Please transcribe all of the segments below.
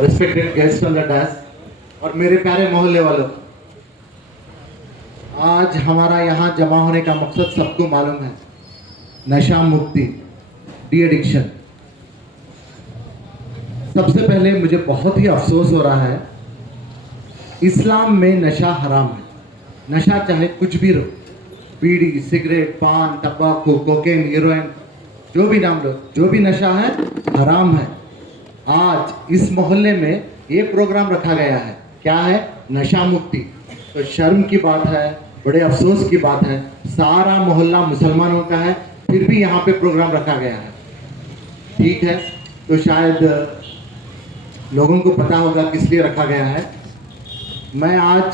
Respected guest on the dash और मेरे प्यारे मोहल्ले वालों, आज हमारा यहाँ जमा होने का मकसद सबको मालूम है, नशा मुक्ति, डी एडिक्शन। सबसे पहले मुझे बहुत ही अफसोस हो रहा है, इस्लाम में नशा हराम है। नशा चाहे कुछ भी रहो, बीड़ी, सिगरेट, पान, तंबाकू, कोकेन, हीरोइन, जो भी नाम लो, जो भी नशा है हराम है। आज इस मोहल्ले में ये प्रोग्राम रखा गया है, क्या है? नशा मुक्ति। तो शर्म की बात है, बड़े अफसोस की बात है, सारा मोहल्ला मुसलमानों का है, फिर भी यहाँ पे प्रोग्राम रखा गया है। ठीक है, तो शायद लोगों को पता होगा किस लिए रखा गया है। मैं आज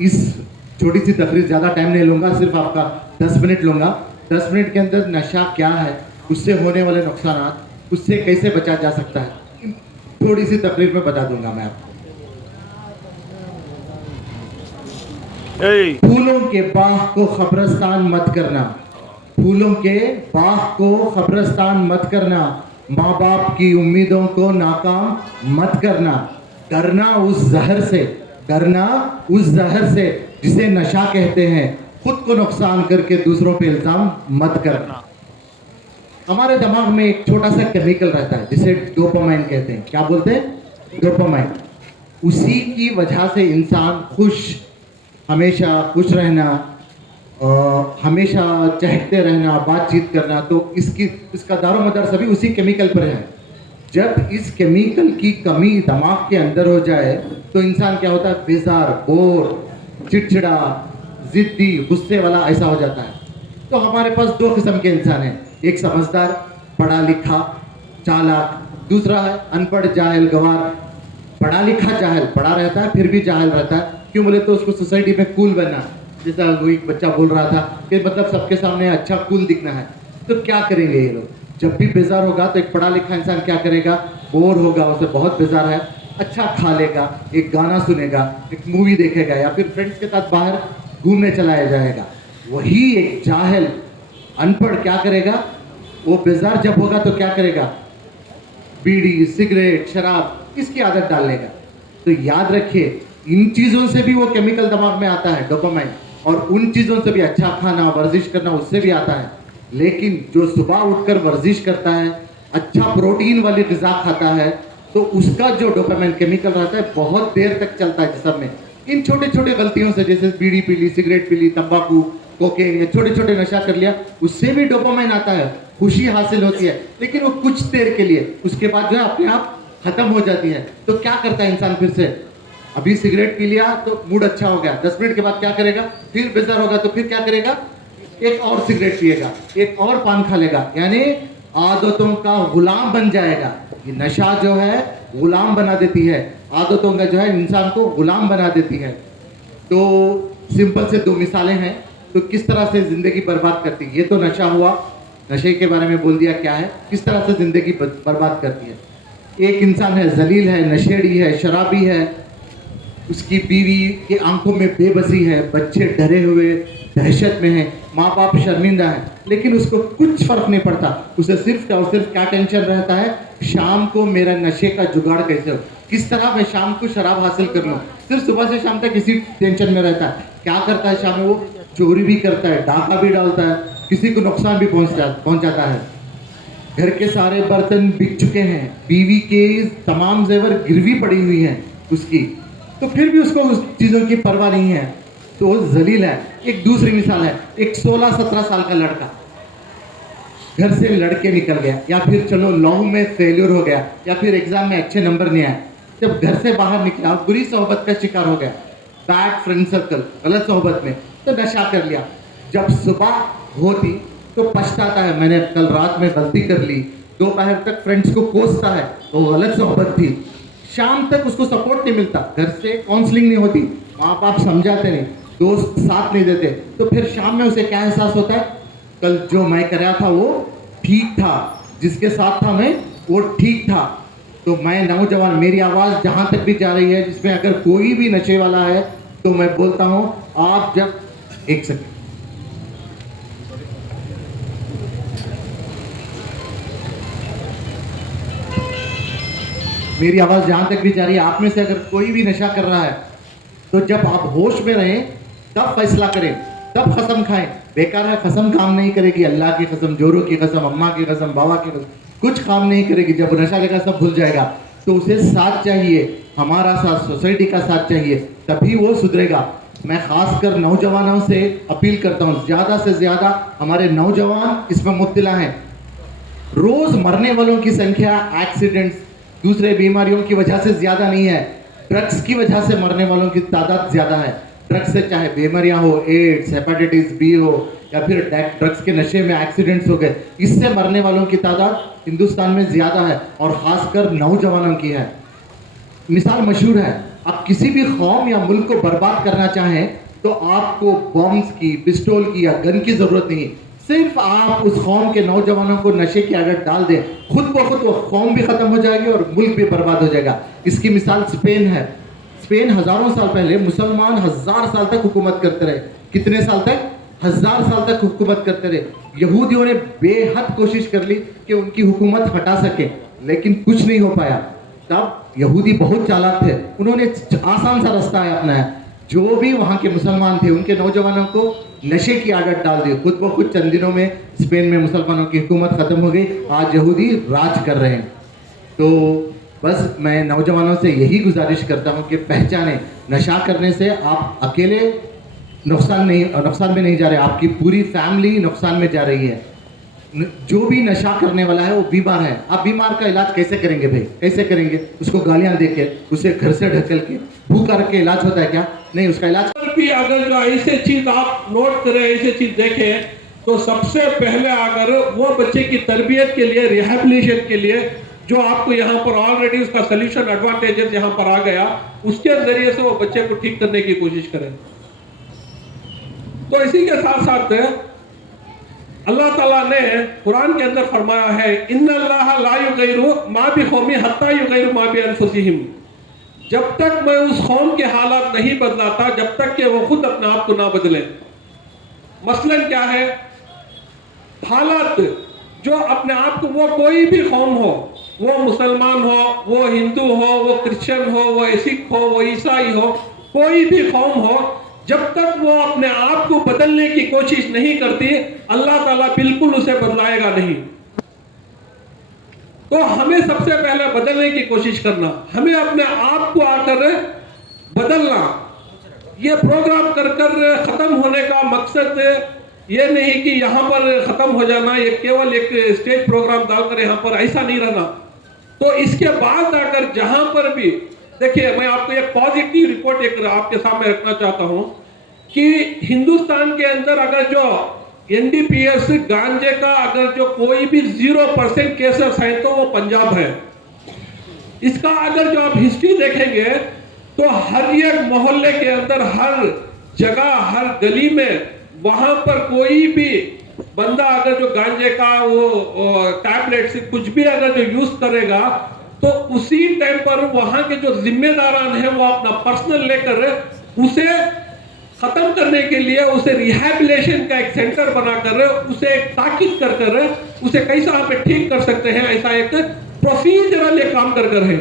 इस छोटी सी तकरीर, ज़्यादा टाइम नहीं लूँगा, सिर्फ आपका 10 मिनट लूँगा। 10 मिनट के अंदर नशा क्या है, उससे होने वाले नुकसान, उससे कैसे बचा जा सकता है, थोड़ी सी तकरीर में बता दूंगा मैं आपको। फूलों के बाग को कब्रिस्तान मत करना, फूलों के बाग को कब्रिस्तान मत करना, माँ बाप की उम्मीदों को नाकाम मत करना, डरना उस जहर से, डरना उस जहर से जिसे नशा कहते हैं, खुद को नुकसान करके दूसरों पे इल्जाम मत करना। हमारे दिमाग में एक छोटा सा केमिकल रहता है जिसे डोपामाइन कहते हैं। क्या बोलते हैं? डोपामाइन। उसी की वजह से इंसान हमेशा खुश रहना, हमेशा चहकते रहना, बातचीत करना, तो इसका दारोमदार सभी उसी केमिकल पर है। जब इस केमिकल की कमी दिमाग के अंदर हो जाए तो इंसान क्या होता है? बेजार, बोर, चिड़चिड़ा, जिद्दी, गुस्से वाला ऐसा हो जाता है। तो हमारे पास दो किस्म के इंसान हैं, एक समझदार, पढ़ा लिखा, चालाक, दूसरा है अनपढ़, जाहिल, गंवार। पढ़ा लिखा जाहिल, पढ़ा रहता है फिर भी जाहिल रहता है। क्यों बोले तो उसको सोसाइटी में कूल बनना, जैसा वो एक बच्चा बोल रहा था कि मतलब सबके सामने अच्छा कूल दिखना है। तो क्या करेंगे ये लोग? जब भी बेजार होगा तो एक पढ़ा लिखा इंसान क्या करेगा? बोर होगा, उसे बहुत बेजार है, अच्छा खा लेगा, एक गाना सुनेगा, एक मूवी देखेगा, या फिर फ्रेंड्स के साथ बाहर घूमने चलाया जाएगा। वही एक जाहिल, अनपढ़ क्या करेगा? वो बेजार जब होगा तो क्या करेगा? बीड़ी, सिगरेट, शराब, इसकी आदत डाल लेगा। तो याद रखिए, इन चीज़ों से भी वो केमिकल दिमाग में आता है, डोपामाइन, और उन चीज़ों से भी, अच्छा खाना, वर्जिश करना, उससे भी आता है। लेकिन जो सुबह उठकर वर्जिश करता है, अच्छा प्रोटीन वाली ग़िज़ा खाता है, तो उसका जो डोपामाइन केमिकल रहता है बहुत देर तक चलता है जिस्म में। इन छोटे छोटे गलतियों से, जैसे बीड़ी पी ली, सिगरेट पी ली, तंबाकू, कोकेन, या छोटे छोटे नशा कर लिया, उससे भी डोपामाइन आता है, खुशी हासिल होती है, लेकिन वो कुछ देर के लिए, उसके बाद जो है अपने आप खत्म हो जाती है। तो क्या करता है इंसान? फिर से अभी सिगरेट पी लिया तो मूड अच्छा हो गया, 10 मिनट के बाद क्या करेगा? फिर बेजार होगा तो फिर क्या करेगा? एक और सिगरेट पिएगा, एक और पान खा लेगा, यानी आदतों का गुलाम बन जाएगा। ये नशा जो है गुलाम बना देती है, आदतों का जो है इंसान को गुलाम बना देती है। तो सिंपल से दो मिसालें हैं, तो किस तरह से ज़िंदगी बर्बाद करती है। ये तो नशा हुआ, नशे के बारे में बोल दिया क्या है, किस तरह से ज़िंदगी बर्बाद करती है। एक इंसान है, जलील है, नशेड़ी है, शराबी है, उसकी बीवी की आंखों में बेबसी है, बच्चे डरे हुए दहशत में हैं, माँ बाप शर्मिंदा है, लेकिन उसको कुछ फर्क नहीं पड़ता। उसे सिर्फ और सिर्फ क्या टेंशन रहता है? शाम को मेरा नशे का जुगाड़ कैसे हो, किस तरह मैं शाम को शराब हासिल कर लूँ। सिर्फ सुबह से शाम तक इसी टेंशन में रहता है। क्या करता है शाम में? वो चोरी भी करता है, डाका भी डालता है, किसी को नुकसान भी पहुँचाता है। घर के सारे बर्तन बिक चुके हैं, बीवी के तमाम जेवर गिरवी पड़ी हुई हैं उसकी, तो फिर भी उसको उस चीज़ों की परवाह नहीं है, तो वो जलील है। एक दूसरी मिसाल है, एक 16-17 साल का लड़का घर से लड़के निकल गया, या फिर चलो लॉ में फेल्योर हो गया, या फिर एग्जाम में अच्छे नंबर नहीं आए। जब घर से बाहर निकला, बुरी सोहबत का शिकार हो गया, बैड फ्रेंड सर्कल, गलत सोहबत में, तो नशा कर लिया। जब सुबह होती तो पछताता है, मैंने कल रात में गलती कर ली। दोपहर तक फ्रेंड्स को कोसता है, तो गलत सोहबत थी। शाम तक उसको सपोर्ट नहीं मिलता, घर से काउंसलिंग नहीं होती, माँ बाप समझाते नहीं, दोस्त साथ नहीं देते, तो फिर शाम में उसे क्या एहसास होता है? कल जो मैं कर रहा था वो ठीक था, जिसके साथ था मैं वो ठीक था। तो मैं नौजवान, मेरी आवाज़ जहाँ तक भी जा रही है, जिसमें अगर कोई भी नशे वाला है, तो मैं बोलता हूँ, आप जब एक सेकंड, मेरी आवाज़ जहाँ तक भी जा रही है, आप में से अगर कोई भी नशा कर रहा है तो जब आप होश में रहें तब फैसला करें, तब कसम खाएं। बेकार है, कसम काम नहीं करेगी। अल्लाह की कसम, जोरों की कसम, अम्मा की कसम, बाबा की कसम, कुछ काम नहीं करेगी। जब वो नशा लेगा सब भूल जाएगा। तो उसे साथ चाहिए, हमारा साथ, सोसाइटी का साथ चाहिए, तभी वो सुधरेगा। मैं खासकर नौजवानों से अपील करता हूँ, ज़्यादा से ज़्यादा हमारे नौजवान इसमें मुब्तला हैं। रोज मरने वालों की संख्या एक्सीडेंट्स, दूसरे बीमारियों की वजह से ज्यादा नहीं है, ड्रग्स की वजह से मरने वालों की तादाद ज्यादा है। ड्रग्स से चाहे बीमारियां हो, एड्स, हेपेटाइटिस बी हो, या फिर ड्रग्स के नशे में एक्सीडेंट्स हो गए, इससे मरने वालों की तादाद हिंदुस्तान में ज्यादा है और खासकर नौजवानों की है। मिसाल मशहूर है, आप किसी भी कौम या मुल्क को बर्बाद करना चाहें तो आपको बॉम्ब्स की, पिस्टल की या गन की जरूरत नहीं। सिर्फ आप उस कौम के नौजवानों को नशे की आदत डाल दें, खुद ब खुद वो कौम भी खत्म हो जाएगी और मुल्क भी बर्बाद हो जाएगा। इसकी मिसाल स्पेन है। स्पेन हजारों साल पहले मुसलमान 1000 साल तक हुकूमत करते रहे। कितने साल तक? 1000 साल तक हुकूमत करते रहे। यहूदियों ने बेहद कोशिश कर ली कि उनकी हुकूमत हटा सके, लेकिन कुछ नहीं हो पाया। तब यहूदी बहुत चालाक थे, उन्होंने आसान सा रास्ता अपनाया। जो भी वहाँ के मुसलमान थे उनके नौजवानों को नशे की आदत डाल दी। खुद ब खुद चंद दिनों में स्पेन में मुसलमानों की हुकूमत ख़त्म हो गई। आज यहूदी राज कर रहे हैं। तो बस मैं नौजवानों से यही गुजारिश करता हूँ कि पहचाने, नशा करने से आप अकेले नुकसान में नहीं जा रहे, आपकी पूरी फैमिली नुकसान में जा रही है। जो भी नशा करने वाला है वो बीमार है। आप बीमार का इलाज कैसे करेंगे भाई? कैसे करेंगे? उसको गालियां दे के, उसे घर से ढकेल के, भूखा रख के इलाज होता है क्या? नहीं, उसका इलाज भी अगर जो ऐसे चीज आप नोट करें, ऐसे चीज देखें, तो सबसे पहले अगर वो बच्चे की तरबियत के लिए, रिहैबिलिटेशन के लिए, जो आपको यहाँ पर ऑलरेडी उसका सोल्यूशन एडवांटेजेस यहाँ पर आ गया, उसके जरिए से वो बच्चे को ठीक करने की कोशिश करें। तो इसी के साथ साथ अल्लाह ताला ने कुरान के अंदर फरमाया है, इन्नल्लाह ला युगैरु मा बिकौमी हत्ता युगैरु मा बिअनफुसिहिम। जब तक मैं उस कौम के हालात नहीं बदलाता, जब तक कि वो खुद अपने आप को ना बदले। मसलन क्या है? हालात जो अपने आप को, वो कोई भी कौम हो, वो मुसलमान हो, वो हिंदू हो, वो क्रिश्चियन हो, वो सिख हो, वो ईसाई हो, कोई भी कौम हो, जब तक वो अपने आप को बदलने की कोशिश नहीं करती, अल्लाह ताला बिल्कुल उसे बदलाएगा नहीं। तो हमें सबसे पहले बदलने की कोशिश करना, हमें अपने आप को आकर बदलना। ये प्रोग्राम कर कर खत्म होने का मकसद ये नहीं कि यहाँ पर खत्म हो जाना, ये केवल एक स्टेज प्रोग्राम डालकर यहाँ पर, ऐसा नहीं रहना। तो इसके बाद अगर जहां पर भी, देखिए मैं आपको एक पॉजिटिव रिपोर्ट एक आपके सामने रखना चाहता हूं कि हिंदुस्तान के अंदर अगर जो एनडीपीएस गांजे का अगर जो कोई भी 0% केसेस है तो वो पंजाब है। इसका अगर जो आप हिस्ट्री देखेंगे तो हर एक मोहल्ले के अंदर, हर जगह, हर गली में, वहां पर कोई भी बंदा अगर जो गांजे का वो टैबलेट से कुछ भी अगर जो यूज करेगा, तो उसी टाइम पर वहां के जो जिम्मेदारान हैं वो अपना पर्सनल लेकर उसे खत्म करने के लिए, उसे रिहैबिलिटेशन का एक सेंटर बनाकर, उसे एक ताकीद कर उसे कैसा आप ठीक कर सकते हैं, ऐसा एक प्रोसीजरल एक काम कर है।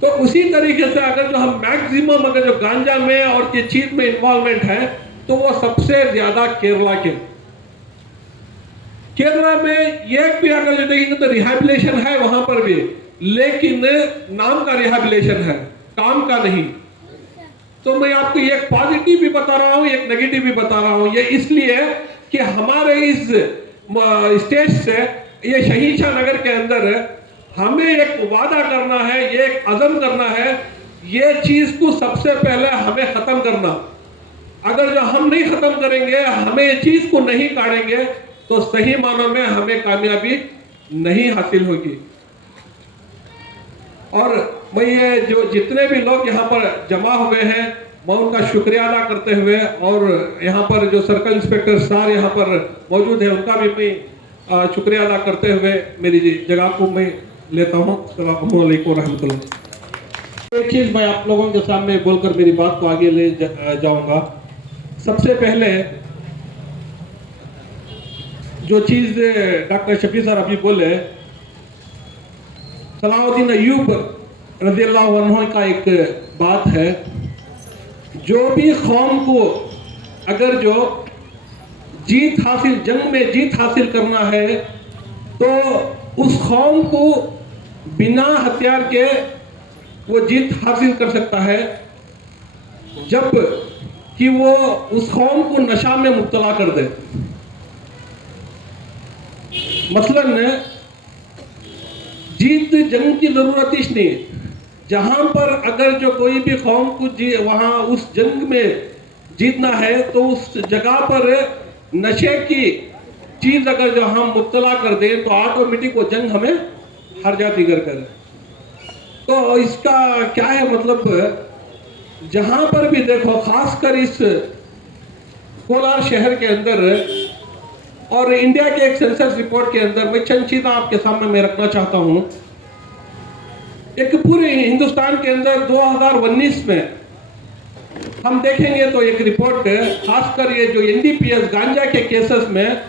तो उसी तरीके से अगर जो हम मैक्सिमम अगर जो गांजा में और ये चीज में इन्वॉल्वमेंट है, तो वो सबसे ज्यादा केरला में एक भी अगर जो देखेंगे तो रिहैबिलिटेशन है वहां पर भी, लेकिन नाम का रिहैबिलिटेशन है, काम का नहीं। तो मैं आपको एक पॉजिटिव भी बता रहा हूं, एक नेगेटिव भी बता रहा हूं। ये इसलिए कि हमारे इस स्टेज से, ये शहीद शाह नगर के अंदर हमें एक वादा करना है, एक अज़म करना है, ये चीज को सबसे पहले हमें खत्म करना। अगर जो हम नहीं खत्म करेंगे, हमें ये चीज को नहीं काटेंगे, तो सही मानों में हमें कामयाबी नहीं हासिल होगी। और मैं ये जो जितने भी लोग यहाँ पर जमा हुए हैं, मैं उनका शुक्रिया अदा करते हुए, और यहाँ पर जो सर्कल इंस्पेक्टर सार यहाँ पर मौजूद है, उनका भी मैं शुक्रिया अदा करते हुए मेरी जगह को मैं लेता हूँ। अस्सलामु अलैकुम रहमतुल्लाह। एक चीज़ मैं आप लोगों के सामने बोलकर मेरी बात को आगे ले जाऊँगा। सबसे पहले जो चीज़ डॉक्टर शफी सर अभी बोले सलाहुद्दीन अय्यूब रज़ियल्लाहु अन्हु का एक बात है, जो भी कौम को अगर जो जंग में जीत हासिल करना है तो उस कौम को बिना हथियार के वो जीत हासिल कर सकता है जब कि वो उस कौम को नशा में मुब्तला कर दे। मसलन जीत जंग की जरूरत ही नहीं, जहां पर अगर जो कोई भी कौम को वहां उस जंग में जीतना है तो उस जगह पर नशे की चीज अगर जो हम मुब्तला कर दें तो ऑटोमेटिक वो जंग हमें हार जाती कर। तो इसका क्या है मतलब, जहां पर भी देखो, खासकर इस कोलार शहर के अंदर और इंडिया के एक सेंसस रिपोर्ट के अंदर, मैं चंद चीजें आपके सामने मैं रखना चाहता हूं। एक पूरे हिंदुस्तान के अंदर 2019 में हम देखेंगे तो एक रिपोर्ट है, खासकर ये जो एनडीपीएस गांजा के केसेस में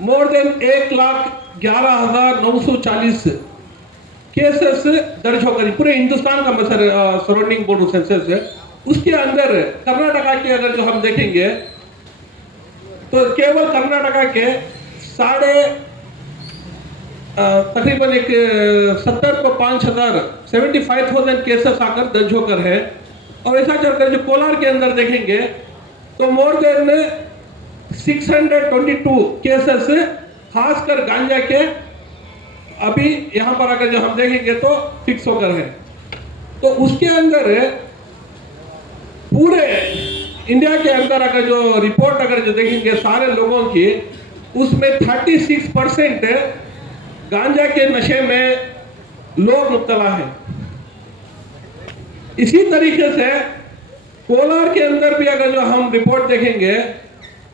मोर देन 1,11,940 केसेस दर्ज होकर पूरे हिंदुस्तान का सराउंडिंग बोर्ड सेंसस है। उसके अंदर कर्नाटका के अगर जो हम देखेंगे तो केवल कर्नाटका के तकरीबन एक 75,000 केसेस आकर दर्ज होकर है। और ऐसा चलकर जो कोलार के अंदर देखेंगे तो मोर देन 622 केसेस खासकर गांजा के अभी यहां पर अगर जो हम देखेंगे तो फिक्स होकर है। तो उसके अंदर पूरे इंडिया के अंदर अगर जो रिपोर्ट अगर जो देखेंगे सारे लोगों की, उसमें 36% गांजा के नशे में लोग मुब्तला हैं। इसी तरीके से कोलार के अंदर भी अगर जो हम रिपोर्ट देखेंगे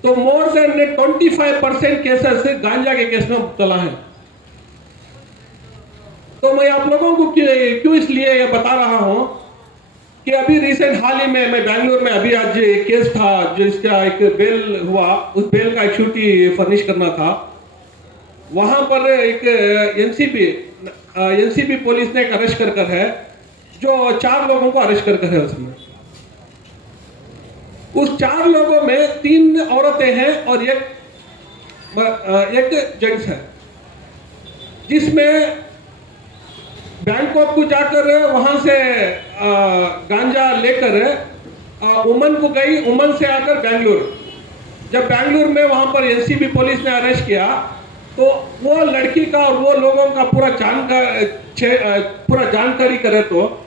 तो मोर देन 25% केसेस गांजा के केस में मुब्तला हैं। तो मैं आप लोगों को क्यों इसलिए ये बता रहा हूं कि अभी रिसेंट हाल ही में मैं बैंगलोर में अभी आज एक केस था जो इसका एक बेल हुआ, उस बेल का एक छुट्टी फर्निश करना था। वहां पर एक एनसीबी पुलिस ने एक अरेस्ट कर है, जो 4 लोगों को अरेस्ट कर है। उसमें उस 4 लोगों में 3 औरतें हैं और एक जेंट्स है, जिसमें बैंकॉक को जाकर वहां से गांजा लेकर उमन को गई, उमन से आकर बैंगलोर। जब बैंगलोर में वहां पर एनसीबी पुलिस ने अरेस्ट किया तो वो लड़की का और वो लोगों का पूरा जानकारी करे तो